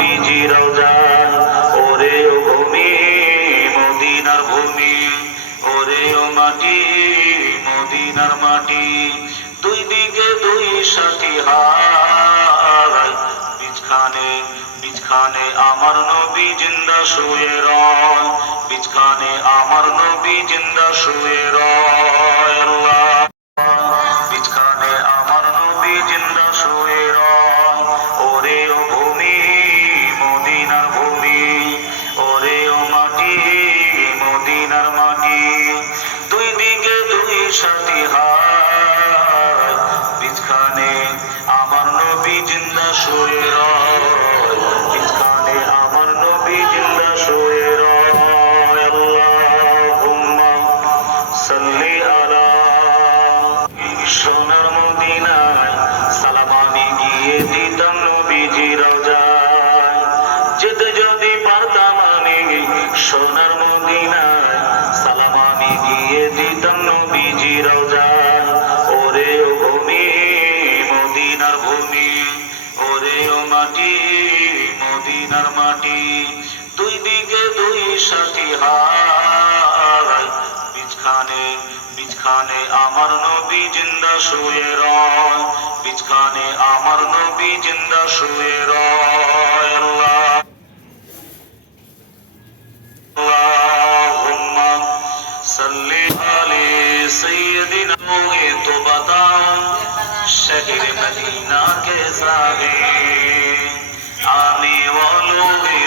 নবীজি রওজান, ওরে ও ভূমি মদিনার ভূমি, ওরে ও মাটি মদিনার মাটি, দুই দিকে দুই সাথী হায়, বিছখানে বিছখানে আমার নবী জিন্দা শুয়ে রয়, বিছখানে আমার নবী জিন্দা শুয়ে রয়। আল্লাহ বিছখানে আমার নবী জিন্দা শুয়ে রয়, ওরে ও ভূমি মদিনার ভূমি, ওরে ও মাটি মদিনার মাটি, দুই দিকে দুই সাথী হায়, বিছখানে আমার নবী জিন্দা শুয়ে রয়, বিছখানে আমার নবী জিন্দা শুয়ে রয়। আল্লাহুম্মা সাল্লি আলা, সোনার মদিনায় সালাম আমি গিয়ে দিতাম নবীজি রওজায়, যেতে যদি পারতাম আমি সোনার মদিনায় সালাম আমি গিয়ে দিতাম নবীজি রওজায়, ওরে ও ভূমি মদিনার ভূমি, ওরে ও মাটি মদিনার মাটি, দুই দিকে দুই সাথী হায়, বিছখানে বিছখানে আমার নবী জিন্দা শুয়ে রয়, বিছখানে আমার নবী জিন্দা শুয়ে রয়। আল্লাহুম্মা সাল্লি আলা সাইয়্যিদিনা, মুঝে তো बताओ शहर मदीना कैसा है, आने वालों में